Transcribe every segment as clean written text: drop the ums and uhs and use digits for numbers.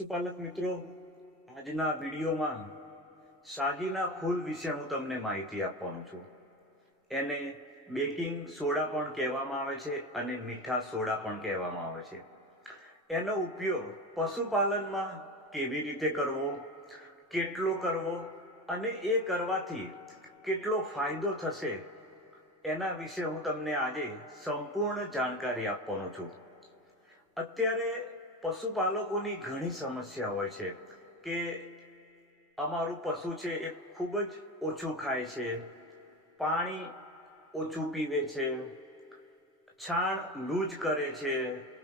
પશુપાલક મિત્રો, આજના વિડીયોમાં સાજીના ફૂલ વિશે હું તમને માહિતી આપવાનો છું. એને બેકિંગ સોડા પણ કહેવામાં આવે છે અને મીઠા સોડા પણ કહેવામાં આવે છે. એનો ઉપયોગ પશુપાલનમાં કેવી રીતે કરવો, કેટલો કરવો અને એ કરવાથી કેટલો ફાયદો થશે એના વિશે હું તમને આજે સંપૂર્ણ જાણકારી આપવાનો છું. અત્યારે પશુપાલકોની ઘણી સમસ્યા હોય છે કે અમારું પશુ છે એ ખૂબ જ ઓછું ખાય છે, પાણી ઓછું પીવે છે, છાણ લૂજ કરે છે,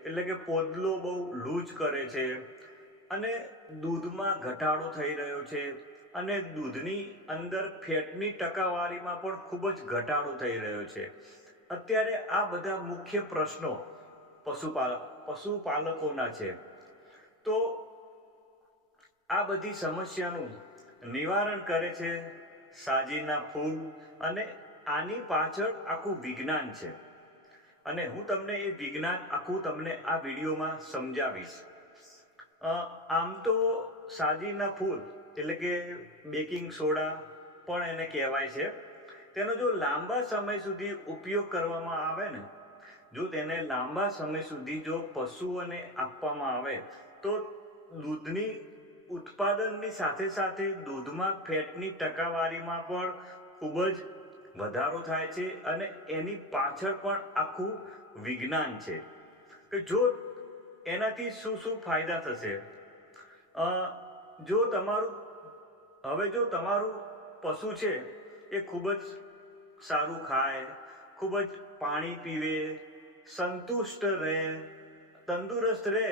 એટલે કે પોદલો બહુ લૂજ કરે છે અને દૂધમાં ઘટાડો થઈ રહ્યો છે અને દૂધની અંદર ફેટની ટકાવારીમાં પણ ખૂબ જ ઘટાડો થઈ રહ્યો છે. અત્યારે આ બધા મુખ્ય પ્રશ્નો પશુપાલકોના છે. તો આ બધી સમસ્યાનું નિવારણ કરે છે સાજીના ફૂલ, અને આની પાછળ આખું વિજ્ઞાન છે અને હું તમને એ વિજ્ઞાન આખું તમને આ વિડીયોમાં સમજાવીશ. આમ તો સાજીના ફૂલ એટલે કે બેકિંગ સોડા પણ એને કહેવાય છે. તેનો જો લાંબા સમય સુધી ઉપયોગ કરવામાં આવે ને, જો તેને લાંબા સમય સુધી જો પશુઓને આપવામાં આવે તો દૂધની ઉત્પાદનની સાથે સાથે દૂધમાં ફેટની ટકાવારીમાં પણ ખૂબ જ વધારો થાય છે અને એની પાછળ પણ આખું વિજ્ઞાન છે કે જો એનાથી શું શું ફાયદા થશે. જો તમારું પશુ છે એ ખૂબ જ સારું ખાય, ખૂબ જ પાણી પીવે, સંતુષ્ટ રહે, તંદુરસ્ત રહે,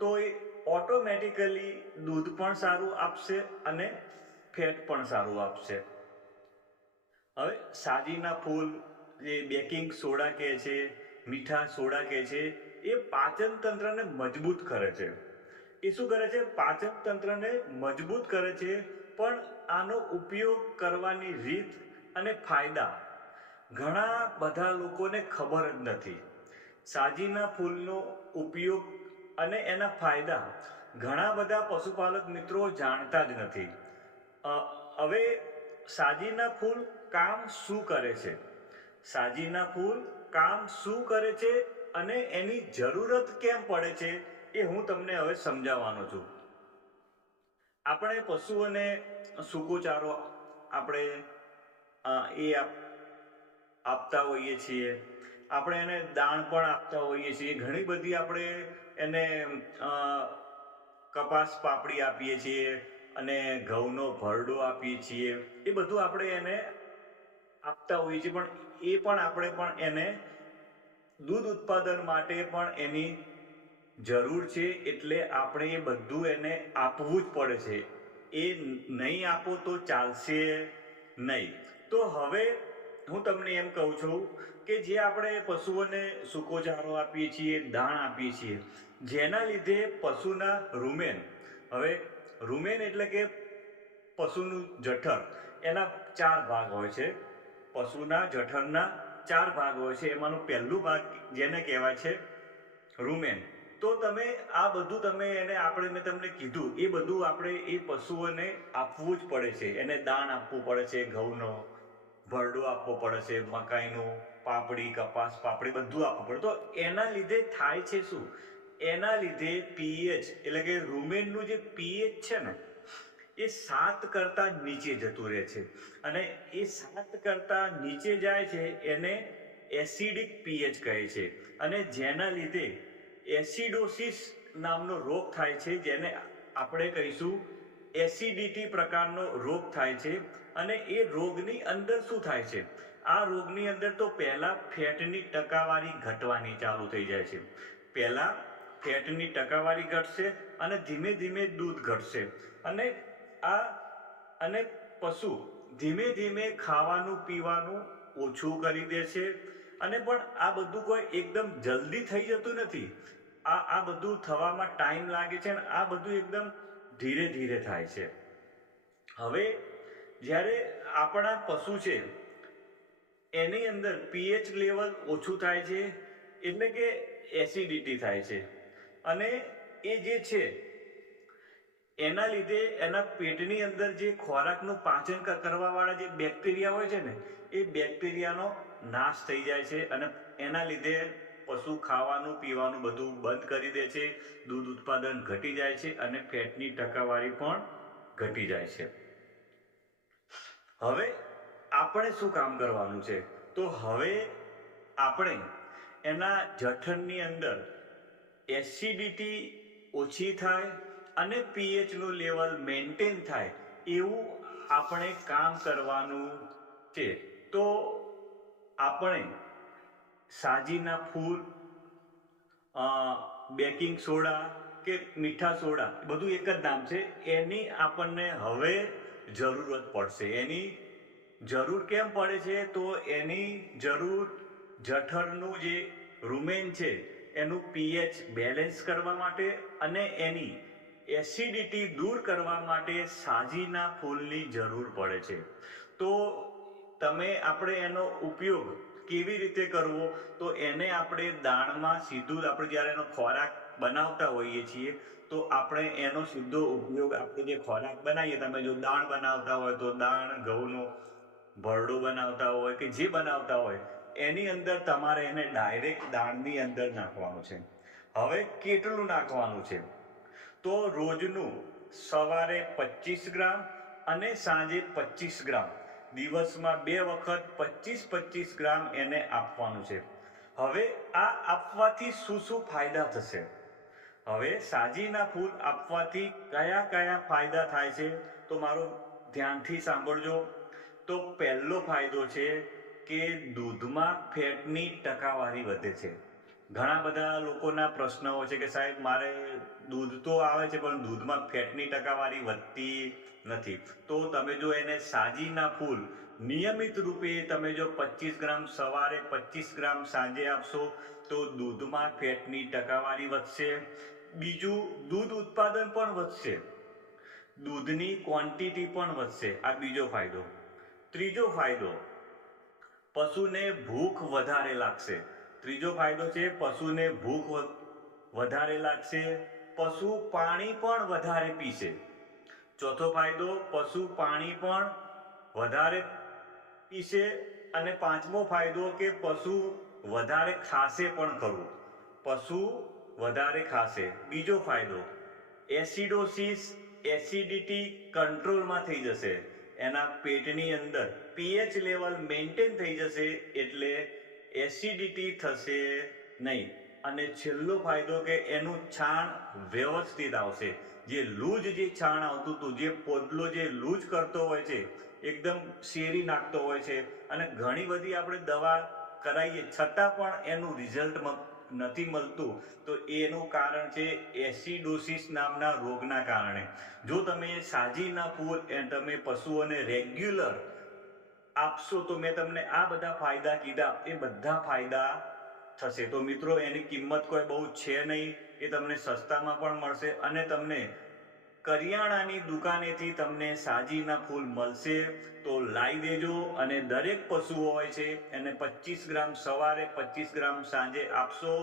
તો એ ઓટોમેટિકલી દૂધ પણ સારું આપશે અને ફેટ પણ સારું આપશે. હવે સાજીના ફૂલ જે બેકિંગ સોડા કહે છે, મીઠા સોડા કહે છે, એ પાચન તંત્રને મજબૂત કરે છે. એ શું કરે છે? પાચન તંત્રને મજબૂત કરે છે. પણ આનો ઉપયોગ કરવાની રીત અને ફાયદા ઘણા બધા લોકોને ખબર જ નથી. સાજીના ફૂલનો ઉપયોગ અને એના ફાયદા ઘણા બધા પશુપાલક મિત્રો જાણતા જ નથી. હવે સાજીના ફૂલ કામ શું કરે છે, સાજીના ફૂલ કામ શું કરે છે અને એની જરૂરત કેમ પડે છે એ હું તમને હવે સમજાવવાનો છું. આપણે પશુઓને સૂકો ચારો આપણે આપતા હોઈએ છીએ, આપણે એને દાણ પણ આપતા હોઈએ છીએ. ઘણી બધી આપણે એને કપાસ પાપડી આપીએ છીએ અને ઘઉંનો ભરડો આપીએ છીએ. એ બધું આપણે એને આપતા હોઈએ છીએ, પણ આપણે પણ એને દૂધ ઉત્પાદન માટે પણ એની જરૂર છે, એટલે આપણે એ બધું એને આપવું જ પડે છે. એ નહીં આપો તો ચાલશે નહીં. તો હવે હું તમને એમ કહું છું કે જે આપણે પશુઓને સૂકો ચારો આપીએ છીએ, દાણ આપીએ છીએ, જેના લીધે પશુના રૂમેન, હવે રૂમેન એટલે કે પશુનું જઠર, એના 4 ભાગ હોય છે. પશુના જઠરના 4 ભાગ હોય છે. એમાંનું પહેલું ભાગ જેને કહેવાય છે રૂમેન. તો તમે આ બધું મેં તમને કીધું એ બધું આપણે એ પશુઓને આપવું જ પડે છે. એને દાણ આપવું પડે છે, ઘઉંનો ભરડો આપવો પડે છે, મકાઈનું પાપડી, કપાસ પાપડી બધું આપવું પડે. તો એના લીધે થાય છે શું? એના લીધે પીએચ એટલે કે રૂમેનનું જે પીએચ છે ને, એ 7 કરતા નીચે જતું રહે છે. અને એ 7 કરતા નીચે જાય છે એને એસિડિક પીએચ કહે છે. અને જેના લીધે એસિડોસિસ નામનો રોગ થાય છે, જેને આપણે કહીશું એસિડિટી પ્રકારનો રોગ થાય છે. અને એ રોગની અંદર શું થાય છે? આ રોગની અંદર તો પહેલા ફેટની ટકાવારી ઘટવાની ચાલુ થઈ જાય છે. પહેલા ફેટની ટકાવારી ઘટશે અને ધીમે ધીમે દૂધ ઘટશે અને પશુ ધીમે ધીમે ખાવાનું પીવાનું ઓછું કરી દે છે. અને પણ આ બધું કોઈ એકદમ જલ્દી થઈ જતું નથી. આ બધું થવામાં ટાઈમ લાગે છે અને આ બધું એકદમ ધીરે ધીરે થાય છે. હવે જ્યારે આપણા પશુ છે એની અંદર પીએચ લેવલ ઓછું થાય છે, એટલે કે એસિડિટી થાય છે. અને એ જે છે એના લીધે એના પેટની અંદર જે ખોરાકનું પાચન કરવાવાળા જે બેક્ટેરિયા હોય છે ને, એ બેક્ટેરિયાનો નાશ થઈ જાય છે અને એના લીધે પશુ ખાવાનું પીવાનું બધું બંધ કરી દે છે, દૂધ ઉત્પાદન ઘટી જાય છે અને ફેટની ટકાવારી પણ ઘટી જાય છે. હવે આપણે શું કામ કરવાનું છે? તો હવે આપણે એના જઠરની અંદર એસિડિટી ઓછી થાય અને પીએચનું લેવલ મેન્ટેન થાય એવું આપણે કામ કરવાનું છે. તો આપણે સાજીના ફૂલ, બેકિંગ સોડા કે મીઠા સોડા, બધું એક જ નામ છે, એની આપણને હવે જરૂરત પડશે. એની જરૂર કેમ પડે છે? તો એની જરૂર જઠરનું જે રૂમેન છે એનું પીએચ બેલેન્સ કરવા માટે અને એની એસિડિટી દૂર કરવા માટે સાજીના ફૂલની જરૂર પડે છે. તો આપણે એનો ઉપયોગ કેવી રીતે કરવો? તો એને આપણે દાણમાં સીધું, આપણે જ્યારે એનો ખોરાક બનાવતા હોઈએ છીએ તો આપણે એનો સીધો ઉપયોગ, આપણે જે ખોરાક બનાવીએ, તમે જો દાણ બનાવતા હોય તો દાણ, ઘઉંનો ભરડો બનાવતા હોય કે જે બનાવતા હોય, એની અંદર તમારે એને ડાયરેક્ટ દાણની અંદર નાખવાનું છે. હવે કેટલું નાખવાનું છે? તો રોજનું સવારે 25 ગ્રામ અને સાંજે 25 ગ્રામ, દિવસમાં 2 વખત 25-25 ગ્રામ એને આપવાનું છે. હવે આ આપવાથી શું શું ફાયદા થશે? હવે સાજીના ફૂલ આપવાથી કયા કયા ફાયદા થાય છે? તો મારો ધ્યાનથી સાંભળજો. તો પહેલો ફાયદો છે કે દૂધમાં ફેટની ટકાવારી વધે છે. ઘણા બધા લોકોના પ્રશ્ન હોય છે કે સાહેબ, મારે દૂધ તો આવે છે પણ દૂધમાં ફેટની ટકાવારી વધતી નથી. તો તમે જો એને સાજીના ફૂલ નિયમિત રૂપે તમે જો 25 ગ્રામ સવારે, 25 ગ્રામ સાંજે આપશો તો દૂધમાં ફેટની ટકાવારી વધશે. બીજું, દૂધ ઉત્પાદન પણ વધશે, દૂધની ક્વોન્ટિટી પણ વધશે. આ બીજો ફાયદો. ત્રીજો ફાયદો, પશુને ભૂખ વધારે લાગશે. ત્રીજો ફાયદો છે પશુને ભૂખ વધારે લાગશે, પશુ પાણી પણ વધારે પીશે. ચોથો ફાયદો, પશુ પાણી પણ વધારે પીશે. અને પાંચમો ફાયદો કે પશુ વધારે ખાશે પણ ખરું, પશુ વધારે ખાશે. બીજો ફાયદો, એસિડોસિસ, એસિડિટી કંટ્રોલમાં થઈ જશે. એના પેટની અંદર પીએચ લેવલ મેન્ટેન થઈ જશે એટલે એસિડિટી થશે નહીં. અને છેલ્લો ફાયદો કે એનું છાણ વ્યવસ્થિત આવશે. જે લૂજ જે છાણ આવતું હતું, જે પોદલો જે લૂજ કરતો હોય છે, એકદમ શેરી નાખતો હોય છે અને ઘણી બધી આપણે દવા કરાવીએ છતાં પણ એનું રિઝલ્ટ નથી મળતું, તો એનું કારણ છે એસિડોસિસ નામના રોગના કારણે. જો તમે સાજીના ફૂલ તમે પશુઓને રેગ્યુલર આપશો તો મેં તમને આ બધા ફાયદા કીધા, એ બધા ફાયદા થશે. તો મિત્રો, એની કિંમત કોઈ બહુ છે નહીં, એ તમને સસ્તામાં પણ મળશે અને તમને કરિયાણાની દુકાનેથી તમને સાજીના ફૂલ મળશે. તો લાવી દેજો અને દરેક પશુઓ હોય છે એને 25 ગ્રામ સવારે, 25 ગ્રામ સાંજે આપશો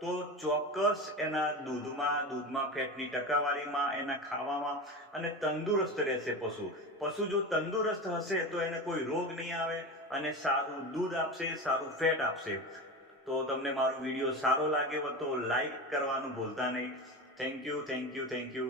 તો ચોક્કસ એના દૂધમાં ફેટની ટકાવારીમાં, એના ખાવામાં અને તંદુરસ્ત રહેશે પશુ. પશુ જો તંદુરસ્ત હશે તો એને કોઈ રોગ નહીં આવે અને સારું દૂધ આપશે, સારું ફેટ આપશે. તો તમને મારો વિડીયો સારો લાગ્યો તો લાઈક કરવાનું ભૂલતા નહીં. Thank you.